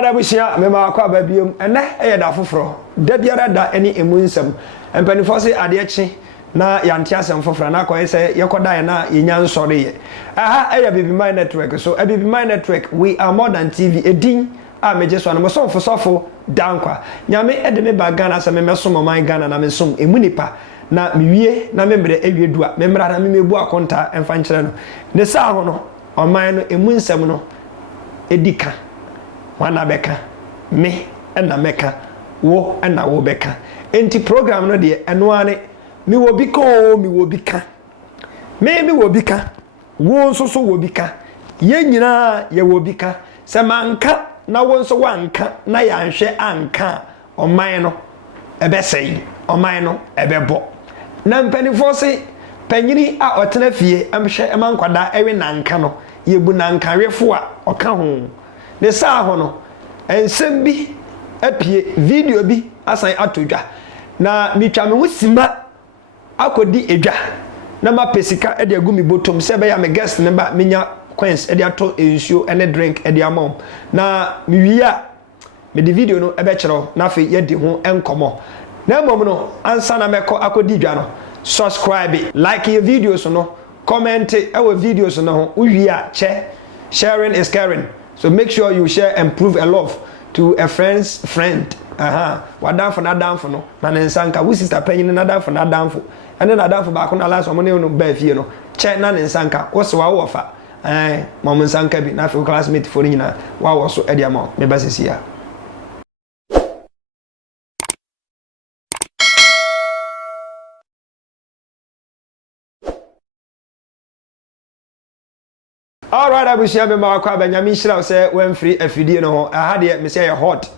Ada busia me ma akwa ba biom ene da foforo da biara da eni emunsam empanifo se ade eche na yante asem foforo na koye se yekoda na yenya nsore ye aha Baby My Network so Baby My Network we are more than TV edin a meje so na mo sofo dankwa nyame ede me ba Ghana se me meso mo man Ghana na me som emunipa na miwie na membre ewie dua memra na mebu akonta emfa nkere no ne sa ho no oman no emunsam no edika wana beka me ena meka wo ena wo beka enti program no de eno ane mi wo bika o mi wo bika me wo bika wo nso so wo bika ye nyina ye wo bika se manka na wo nso wanka na ya nhwe anka oman no ebesei oman no ebebo na mpanifo se panyini a otena fie amhwe emankwada ewe nanka no yebu nanka refo a oka ho ne saa ho no ensem bi apie video bi asan atodwa na mitwa me husima akodi edwa na ma pesika e de agumi botom se be ya me guest ne ba menya coins e de ato ensuo ene drink e de amom na miwia me de video no e be kire na fe ye de ho enkomo na mom no ansa na meko akodi dwa no subscribe like your videos no comment our videos no ho uwia che sharing is caring. So make sure you share and prove a love to a friend's friend. Wadan for na down for no. Na nsanka we sister penyin na down for na down for. And then na down for back na last one no ba fie no. Che na nsanka wo se wa wo fa. Mom nsanka bi na fe classmate for nyina wa wo so e dia ma me ba sisia. All right, I wish you have my car. Benjamin Shira say when free FD no. I had it. Me say hot.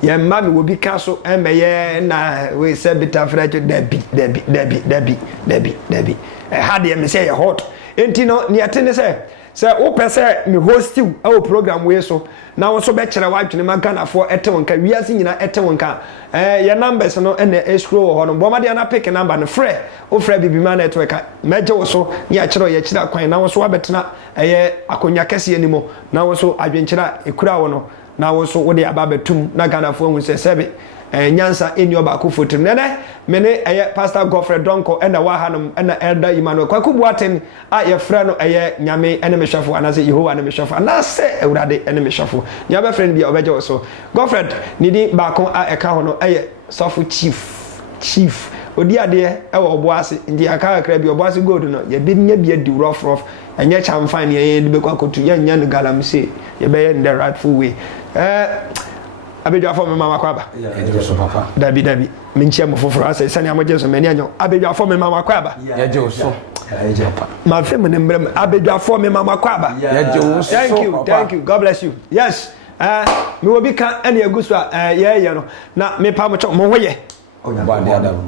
Your mommy will be castle and me na we say bitter fresh Debbie. I had it. Me say hot. Enti no ni atene say o pese me host you our program we so na so be kire wa twene magana for ete wonka wiase nyina ete wonka your numbers no na scroll ho no bomade na pick number no frɛ o frɛ Baby My Network meje wo so ni a kire ye kire kwan na wo so abetena akonya kese animo na wo so adwenkira ekura wo no na wo so wo de aba betum na Ghana fo hu se sebe nyansa eni oba ko fotum nene mene Pastor Godfrey Donko ena wa hanom ena Elder Emmanuel kwaku buaten a ye frɛ no nyame ene mehwafo anase Yehowa ene mehwafo anase Ewurade ene mehwafo nya ba frɛ no bia obeje wo so Godfrey nidi ba kon a eka ho no sofo chief odi ade oboase ndi aka akra bi oboase gold no ye bi nya bia di rough enye chamfan ye de be kwakotu ye nya no galamse ye be in the rightful way abedwa fo me mama kwaba so papa dabi minchia mo foforo ase sane amoje so mani anyo abedwa fo me mama kwaba yeje so papa ma fe me nembrem abedwa fo me mama kwaba yeje so thank you God bless you yes me wo bi kan ene aguso ye no na me pa mo cho mo hoye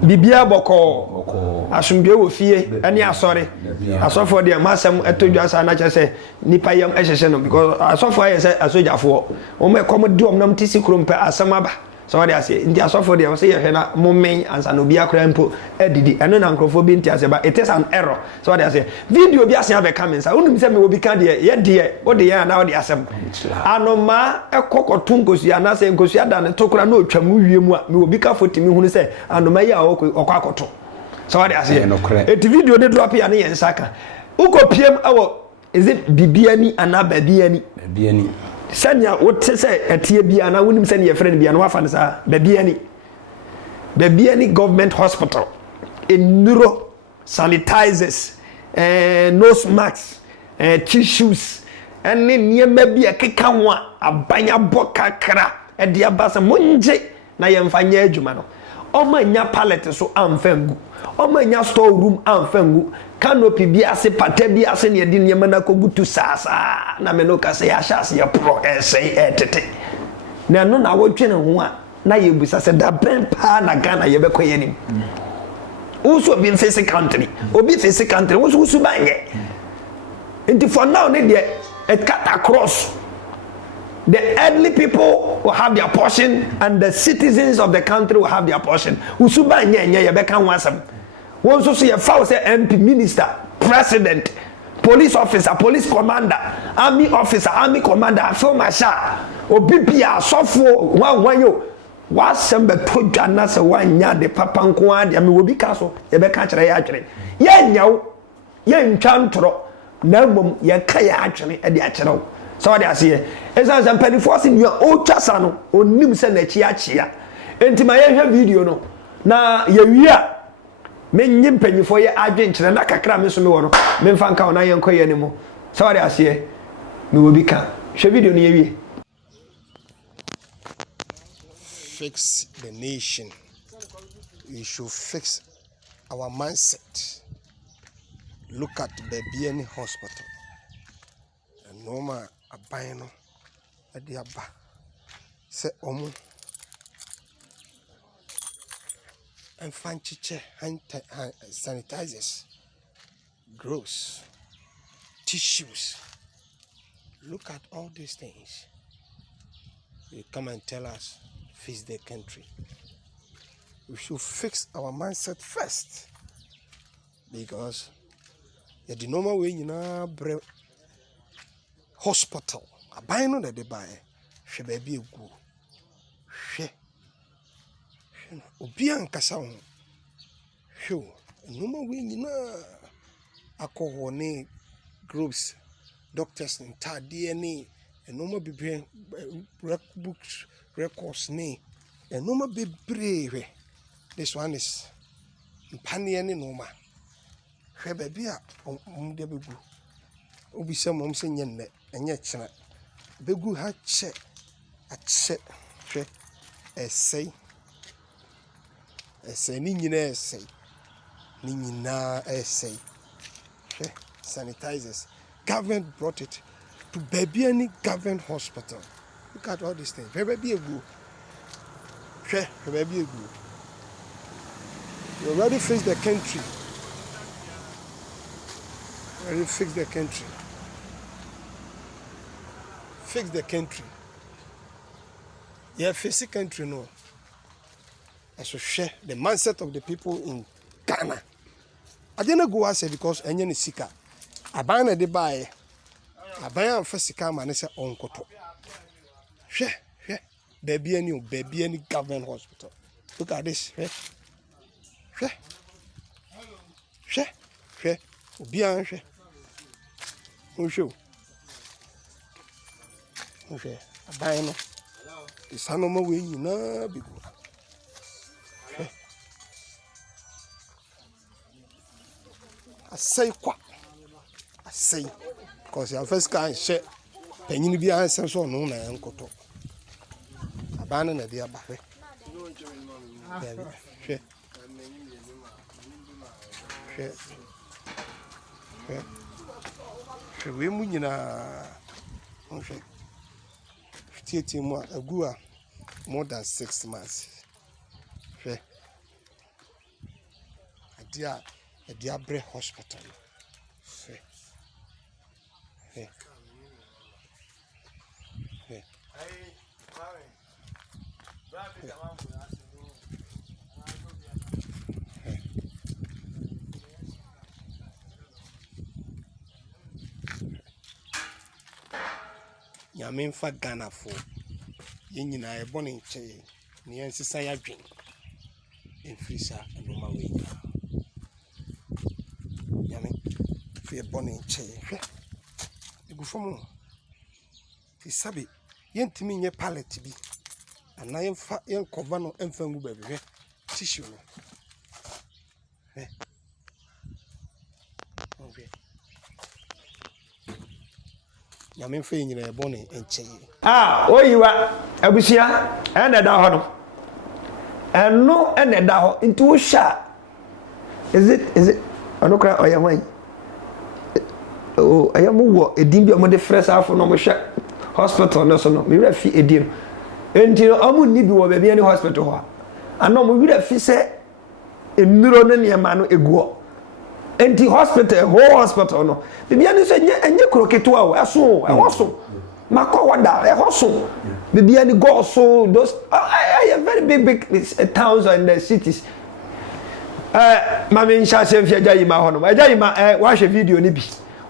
bibia boko asumbe wo fie ene asore asofo de masem etodwa sa na chese nipa yam ehhehye no because asofo aye se asojafo o me kom di omnam tisi krompe asamaba so what they say ndi asofo de say ye na mommen ansa no bia kra mpo edidi eno na nkrofo bi nti ase ba it is an error so what they say video bi ase aba comments unum se me wo bi ka de ye de wo de ya na wo de asem anoma ekokotu nkosu ya na se nkosu ada ne tokura na otwam wiem a me wo bi ka foti mi hunu se anoma ya okwakoto so what they say et video de drop ya na ye nsaka ukopiem awo is it bibiani ana babiani sanya wote se etie bia na wonim se ne yefrɛ bia na wafa ne sa babiani government hospital neuro sanitizers nose masks tissues ene niema bia keka ho abanya bokakra e dia basa monje na yemfanya adwuma no omanya pallet so amfangu omanya store room amfangu canopy bi ase pata bi ase ne de niema na kogutu sasa na me no kase ya hyase ya pro etete na no na wotwe ne ho a na yebusa se da ben pa na Ghana ye be koye nim uso bi face country obi face country uso banye and for now ne de it cut across the elderly people will have their portion and the citizens of the country will have their portion uso banye ye be kan wasam won so ye fa say MP minister president police officer police commander army officer army commander field marshal obi bia asofo wan yo wasem beto dwa na se wanya de papa nko ade me obi ka so ye be ka kire ya adwene ye nyawo ye ntwa ntoro na mom ye ka ya adwene e de a kire wo so what they say esa se penifo se nua o twasa no onim se na chi achia enti ma ye hwe video no na ye wi a menyi penifo ye adwen kire na kakra me so me wo no me mfa nka wona ye nkoye ne mo so what they say me obi ka hwe video no ye wi. Fix the nation. We should fix our mindset. Look at the BN hospital. And normal abino at the abba. Say omu and find chiche hand sanitizers, gloves, tissues. Look at all these things. You come and tell us. Fix the country. We should fix our mindset first, because the normal way bre hospital. I buy no that they buy. She baby go. She obi ankasa ho. She normal way alcohol ne groups, doctors and DNA and normal be books. Records ne and no be brave. This one is Paniani Noma. She baby up on the begu. Obi some mom saying yen and yet chana. Begu had check a check say Nina say Nina say sanitizers. Government brought it to baby any government hospital. Look at all these things. Baby a good. Baby a good. You already fixed the country. Already fixed the country. Fix the country. Yeah, fix the country no. I should share the mindset of the people in Ghana. I didn't go out because any sika. I buy a de buy. I buy a first sika man say on koto. Baby any government hospital. Look at this. Bien. Show. Okay. I buy no. It's no more way you know big. I say what? I say because your first guy share. Penny be answer so no na enkoto. Abana na dia ba hwe. Hwe we mu nyina. Hwe. Tieti mu agu a more than 6 months. Hwe. Adia bre hospital. Hwe. Hwe. Yamin fa Ghana for yen nyina e bone nche ne yen sesa ya dwen enfrisa enoma we yamin fi bone nche hwe egufo fi sabi yen timi nye pallet bi ana yen fa yen cover no emfa ngu ba bi hwe tissue no hwe okay yamin fa nyina e bone nche oyiwa abusia ene da ho no eno ene da ho nti wo hwa is it onokra oyamwan ayamu wo edin bi omode fresh afo no mo hwa hospital no so no me wura fi edin enti no amu ni bi wo ba bi any hospital ho ana mo wura fi se enuro no ne ma no eguo enti hospital whole hospital no bibia ni so enye kroketo a eso Mako wada hoso bibia ni go so those are very big towns and the cities. Mama insha se fi ajayi ma hono ajayi ma wa hwe video ni bi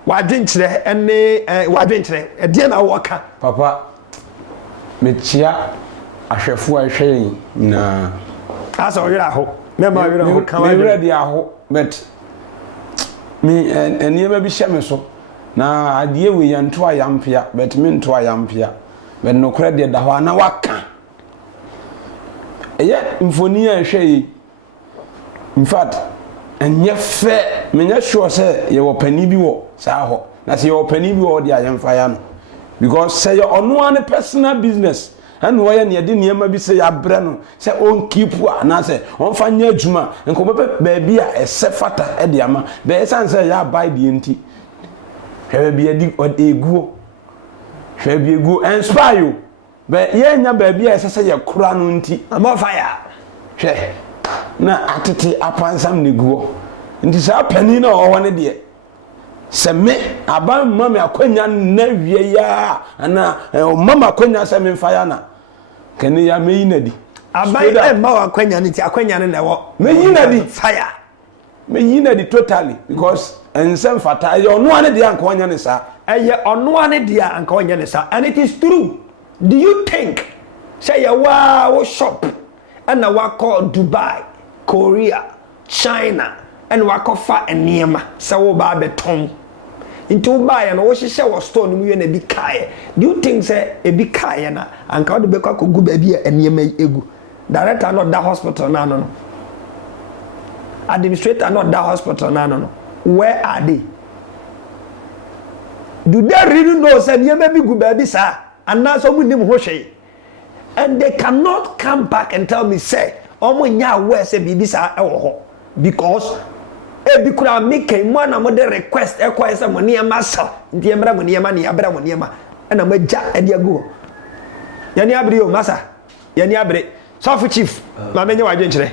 wa dwenkyere ene wa dwenkyere e de na wo ka papa metia ahwefo a hwe na asa oyira ho me ma oyira ho kan wa ready aho but me eniema bi hye me so na adie we yanto ayampia but me nto ayampia but no kra de da ho na waka eye mfoni a hwe yi in fact enye fe menya sure say ye wo pani bi wo sa ho na say ye wo pani bi wo de ayamfa ya no because say ono an personal business and why na de niema bi say ya bre no say on keep na say on fa nya adwuma nko be bia ese fata e de ama be san say ya buy de enti hwe bia di eguo hwe bia eguo inspire you be ye nya ba bia ese say ye kura no enti ama fire hwe na atete apansam ne guo nti sa pani na o wone de se me aba mama akwanya na wie ya ana mama akwanya se me fire na kene ya meyi na di aba ma akwanya ne ti akwanya ne wo meyi na di fire meyi na di totally because ensem fata ye ono ane de anka onya ne sa eye ono ane de anka onya ne sa and it is true. Do you think say ya wo shop and na wa call Dubai, Korea, China and wakofa eniema sa wo ba beton into wo ba ya no wo hihye wo store no mu ye na bi kae. Do you think say e bi kae na anka wo de be kwa kogu ba bi eniema egu director not that hospital na no administrator not that hospital na no where are they? Do they really know say eniema bi gu ba bi sa and so mu nim ho hwe and they cannot come back and tell me say omo nya we say bibi sa e wo ho because bi kura make mo na mo de request e kwa say mo niema sa ndi emra mo niema ni abra mo niema na mo ja e de agu yani abre o masa yani abre sofu chief ma menye wadwe nkire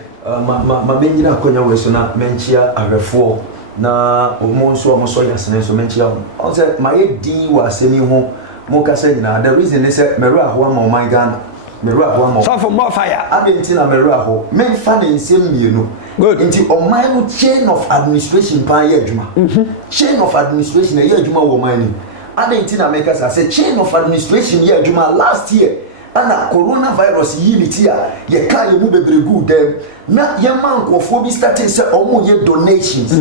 ma benjina akonya we so na menchia ahwefo na omo nso omo so yasene so menchia on say ma ye di wa asemi ho mo ka say na the reason is say meru ahwa ma my Ghana meru ahwa ma so for more fire abenti na meru ahwa men fa na nsem mienu nti oman no chain of administration pa ye adwuma chain of administration ye adwuma wo man ni abenti na make say chain of administration ye adwuma last year ana coronavirus yimiti a ye ka ye mu bebregu dem na ye man nkofo bi starting say omo ye donations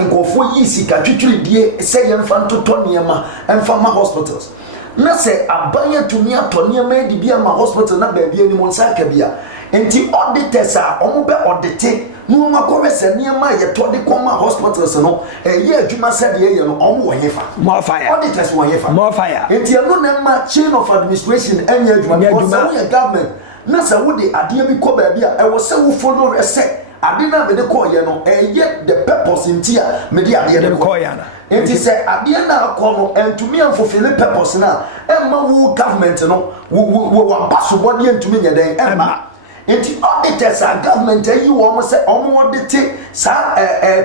nkofo yi sika twitwiri die say ye mfa ntoto niema mfa ma hospitals na say abanye tumi ato niema di bia ma hospital na ba bia ni mo nsaka bia enti auditors a omo be audite no makore se niema ye to de koma hospitals no ye adwuma said ye no omo wo yefa more fire auditors wo yefa more fire enti no na ma chain of administration enya adwuma because we government na sa wo de ade bi ko ba bia e wo se wo follow ese ade na me de ko ye no ye the purpose enti a me de ade de ko ya na enti se ade na ko no entumi amfofile purpose na emma wo government no wo baso body entumi nya den emma enti auditors a government ayi wo mo se omo audit sa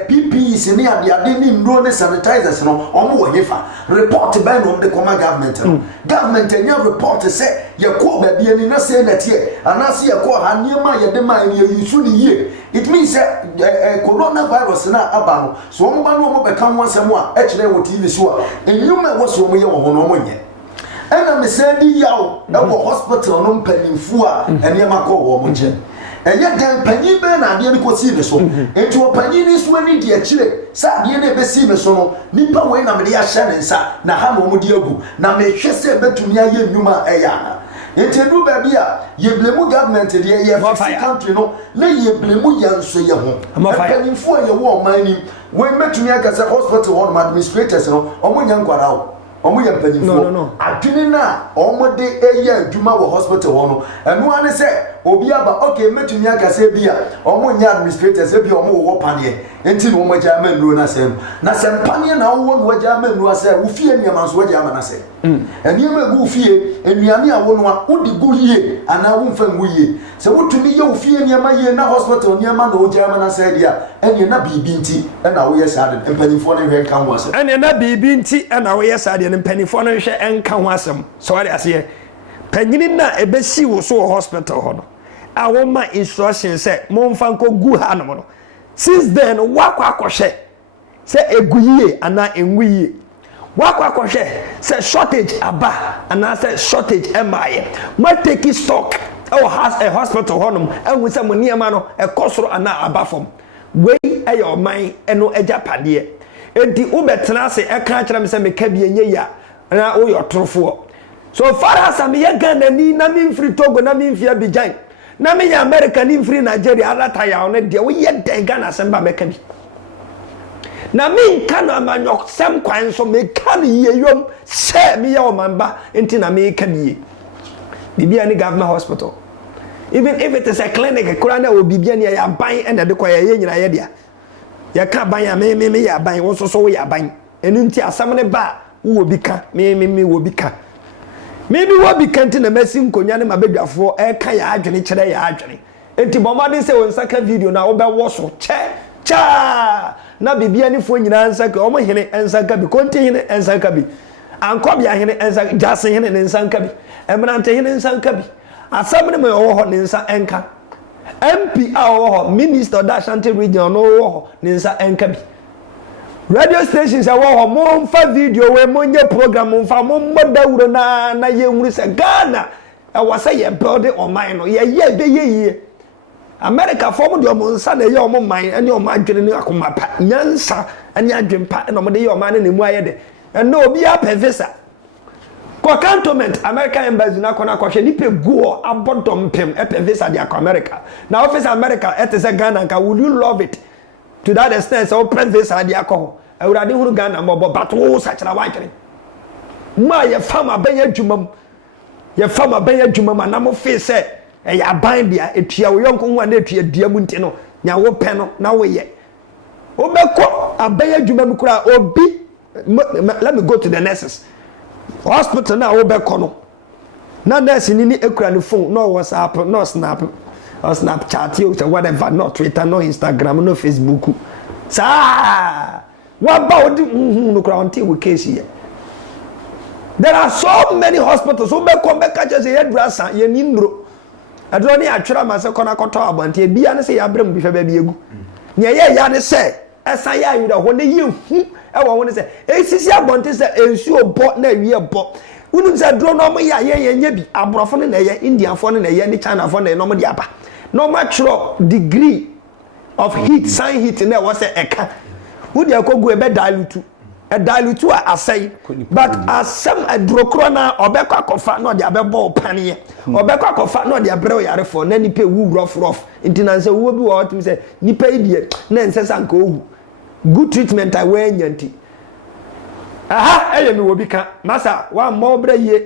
PPEs ni ade ni ndro ne sanitizers no omo wo yefa report by no de koma government no government anya report se ye ko ba bia ni na se na tie anase ye ko ha niema ye de man ye yusu ni ye it means coronavirus na aba no so omo ba no omo be kan wansem a e kire wo TV so a enyuma wo so omo ye wo ho no omo nye ena me say di yawo e wo hospital no mpanimfu a eniema ko wo mo nche enye dan panyin be na ade ni ko si ne so enti wo panyin ni so ani di akire sa ade na be si ne so no nipa we na me de ya hye ne nsa na ha no mo di agu na me hwe se betumi aye nnwuma eya enti du ba bia ye blemu government de ye country no na ye blemu ya nso ye ho panimfu a ye wo man ni we betumi aka se hospital one administrators no omo nya nkwara o omo ye mpanyimfo adwene na omo de eye adwuma wo hospital ho no eno ane se obi aba okay metumi aka se bia omo nya administrators e bia omo wo panie enti no omo ja manuro na se na se panie na wo no ja manuro ase wo fie niam so ja ma na se eniam egu fie enuane a wo no a wo de gu yie ana wo mfa ngu yie se wotumi ye wo fie niam yie na hospital niam na wo ja ma na se dia eni na bibi nti na wo ye sade mpanyimfo na hwe kan wo se eni na bibi nti na wo ye sade mpanyimfo na hwe enka ho asem so wale ase panyini na ebesi wo so hospital ho no a wo ma instruction say mo mfa nko gu ha no no since then wa kwa akohye say eguyiye ana enguyiye wakwa say shortage aba and say shortage emaye ma take stock has a hospital honum and we say mo niam no e kosoro ana aba fom we e your man eno ejapade enti wo betena ase e kan kire me say me ka bi enye ya na wo your trofo so far as am ye Ghana ni na me free Togo na me mfia Abidjan na me ya America ni free Nigeria alata ya one de wo ye den Ghana semba me ka bi na me kan amanyok sem kwan so me kan ye yom se me ya o mamba enti na me ka bi bibia ni government hospital even if it is a clinic kurana o bibia ni ya ban and de kwa ye nyina ye dia ya ka ban ya me ya ban wo so wo ya ban enu nti asam ne ba wo bi ka me wo bi ka me bi wo bi ka nti na masi nkonya ne mabedwafo e ka ya adwene kire ya adwene enti bomade se won saka video na wo be wo so cha na bibia ni fo nyina nsaka o mo hene ensaka bi konti hene ensaka bi ankobia hene ensaka jase hene ne nsaka bi emrante hene nsaka bi asam ne me wo ho ne nsa enka MP awo minister da Ashanti region no wo ne nsa enka bi radio stations awo mo mfa video we mo nye program mo mfa mo modawuro na ye nwuru se Ghana e wasa ye build on mine no ye be ye America form de mo nsa na ye o mo man ene o ma adwene ne akoma pa nyansa ene adwen pa ene mo de ye o ma ne mu aye de ene obi a visa kwa cantonment American embassy na kona kwa ni pe go abodom pem e visa de America na office America et is Ghana ka will you love it to that extent so pre visa de akọ awurade huru Ghana mo bo bato sachira wajere ma ye fama benya dwumam ye fama benya dwumam na mo fe se e ya ban dia etua wo yonko nwa na etua dia mu nti no nya wo pe no na wo ye obekọ abenya dwumam kura obi let me go to the nurses hospital na wo bekọ no na nurse ni ekura ni phone no WhatsApp no Snap or Snapchat or whatever no Twitter no Instagram no Facebook sa what about no kura until we case here. There are so many hospitals so bekọ beka just ye drasa ye ni ndro adro ni atwera ma se kona koto abante bia ne se ya brem bi fa ba bi egu ne ye ya ne se esa ya yura ho ne ye hu e wo ne se esisi abonte se ensu obo na wie bo unum se dro no mo ya ye nya bi abrofo ne na ye Indian fo ne na ye ni China fo ne no mo di aba no matro degree of heat sun heat na wo se eka wo di akogu e be dilute a asai but asem adrokro na obekwa kofa no de abebo panie obekwa kofa no de abrɛ yare fo na nipa wu rough intinanse wo bi wo tim se nipa idie na nsesa nka owu good treatment I we nyanti aha eye mi wo bi ka masa wa mo bra ye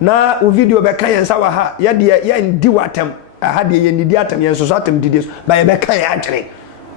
na o video be kan yensa wa ha ye de ye ndi watem aha de ye ndi atem yenso so atem didi ba ye be kan ye agere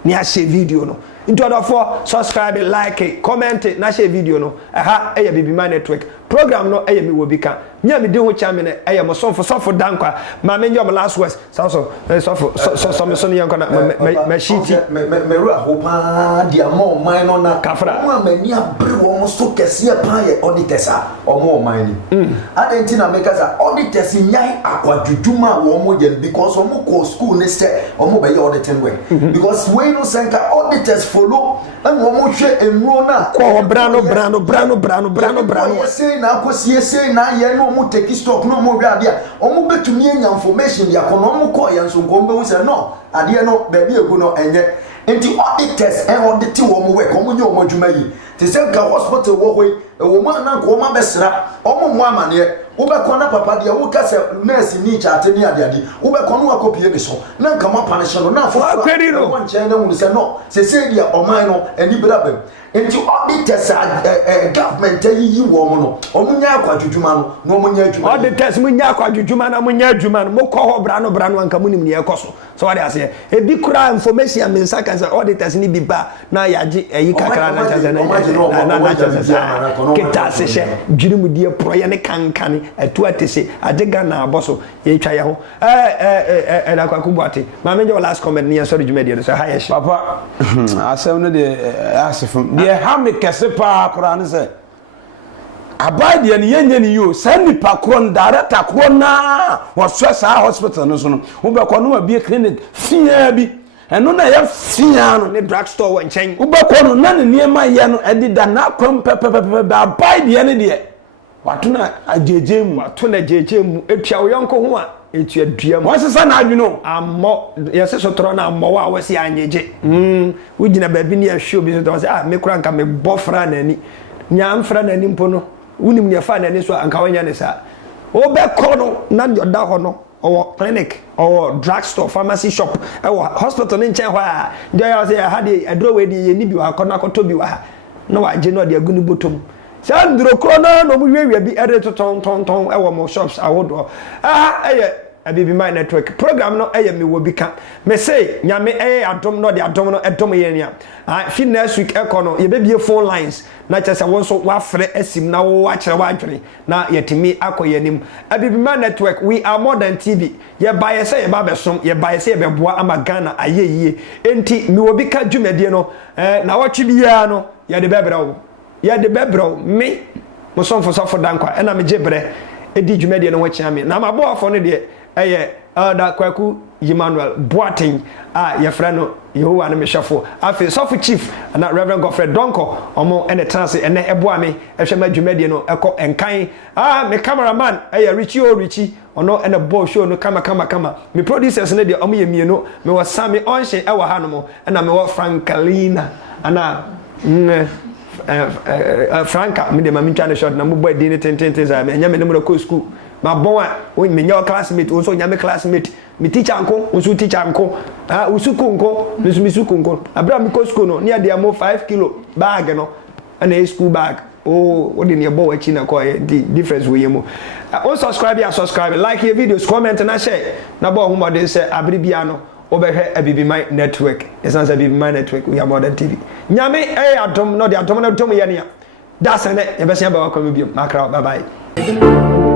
ni a share video no into other for subscribe like comment na share video no aha eye Bibima Network program no eye mi wo bi ka nya mi de ho chame ne eye mo sofo dankwa ma me nyom last words so so me so ne yanko na ma shiti me ru ahopa dia mo man no na kafra mo amani abre wo mo so kese pa ye auditors a omo man ni adenti na make sa auditors nyai akwadwuduma wo mo ye because omo ko school ne se omo be ye auditing work because we no senka auditors follow and wo mo hwe enuro na ko brano say na akosie say na ye no mo take stock no mo hwe ade omo betumi enya information ya kono omo ko ye nso ko mbe say no ade no ba bi egu no enye enti auditors and audit wo mo work omo nye omo dwuma yi te say ka hospital wo hoi wo ma na ko ma besra omo mo amane wo be ko na papa de wo ka say nurse ni chat ni ade wo be ko no akopie bi so na nka ma punish no na fo wo nche na wu say no say dia oman no ani brabem enti auditors government yi wo mo no omo nya akwadwudwuma no omo nya adwuma auditors mo nya akwadwudwuma na mo nya adwuma no mo ko ho bra no anka mo nim ne ekoso so what dey say e bi kura information am nsaka say auditors ni bi ba na yaji eyi kakra na chaza na chaza kita se she dwirimu die proye ne kankane atu atese adega na aboso ye twa ye ho na kwakubuate ma menje last comment ni sorry dwumadi so ha ye papa asem no de asefum de ha me kese pa akora ne se abade ne yenye ni yo sani pa kron director kron na wo so sa hospital no so no wo be ko no abi clinic fia bi ɛno na yɛ fia no ne drug store wɔ nkyɛn wobɛkɔ no na ne nneɛma yɛ no ɛde da na akwam pɛpɛpɛpɛ abae deɛ ne deɛ wato na agyegye mu wato na gyegye mu etua wo yɔnko ho a etua dua mu wɔsesa na adwene ammɔ yɛsɛ sotoro na ammɔ wa wɔsi anyegye wogyina baabi ne ahwe obi so tɔ sɛ me kura nka me bɔ fra n'ani nya mfra n'ani mpo no wonim ne fa n'ani so anka wɔnya ne saa wobɛkɔ no na yɔda hɔ no ɔwɔ clinic ɔwɔ drug store pharmacy shop ɛwɔ hospital ne nkyɛn hɔ a ndeɛ yɛ sɛ ha de aduro we de yɛ ni bi wɔ akɔ na akɔtɔ bi wɔ ha na wagye no de agu ne bɔtɔm saa nduro koro no mu wiewia bi ɛde tɔntɔntɔn ɛwɔ mo shops ahodoɔ ɛyɛ Abibimai Network program no ɛyɛ me wɔ bi ka me say nyame ɛyɛ adom no de adom no ɛdom yɛ nia fi next week ɛkɔ no yɛbɛbie phone lines na kyerɛ sɛ wɔn nso wafrɛ asim na wo akyerɛ wadwene na yɛtumi akɔ yɛnim Abibimai Network we are more than TV yɛba yɛ sɛ yɛba bɛsom yɛba yɛ sɛ yɛbɛboa ama Ghana ayɛ yie enti me wɔ bi ka dwumadie no na wɔtwe biara no yɛde bɛbrɛ wo me mo sɔfo dankwa ɛna me gye brɛ edi dwumadie no ho kyea me na maboafo no deɛ ɛyɛ Elder Kwaku Emmanuel Boateng a yɛfrɛ no Yehowa no mehwɛfo afi sɔfo chief na Reverend Godfrey Donko ɔmo ɛne transe ɛne ɛboa me ɛhwɛ ma dwumadie no ɛkɔ enkan me cameraman ɛyɛ Richie ɔno ɛne ball show no kama me producers no deɛ ɔmo yɛ mienu me wɔ Sami Onshe ɛwɔ ha no mo ɛna me wɔ Frankalina ana Franka me de ma mitwa ne shot na mo boy din tenten za me nya me ne mo ko school ma bon a me nya classmate wo so nya me classmate me teacher nko wo so teacher nko wo su ko nko me su ko nko abra me ko school no ne de am 5 kilo bag no na a school bag wo de ne bo wa chi na ko the difference we yemo subscribe like your videos comment na share na bo ho modern say abribia no obehwe Abibimai Network esan say Abibimai Network we are more than TV nyame adom no de adom na dom ye ne that's ene e be se ba kwa me biom makra bye bye